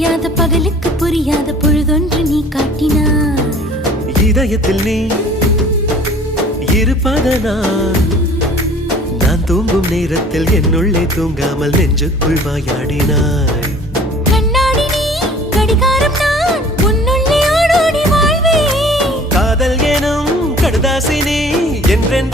விடியாத பகலுக்கு புரியாத பொழுதொன்று நீ காட்டினாய். இதயத்தில் நீ இருப்பதனால் நான் தூங்கும் நேரத்தில் என்னுள்ளே தூங்காமல் நெஞ்சுக்குள் வாயாடினாய். கண்ணாடி நீ கடிகாரம் நான் உன்னுள்ளே ஓடோடி வாழ்வேன். காதல் எனும் கடுதாசி நீ என்றென்றும்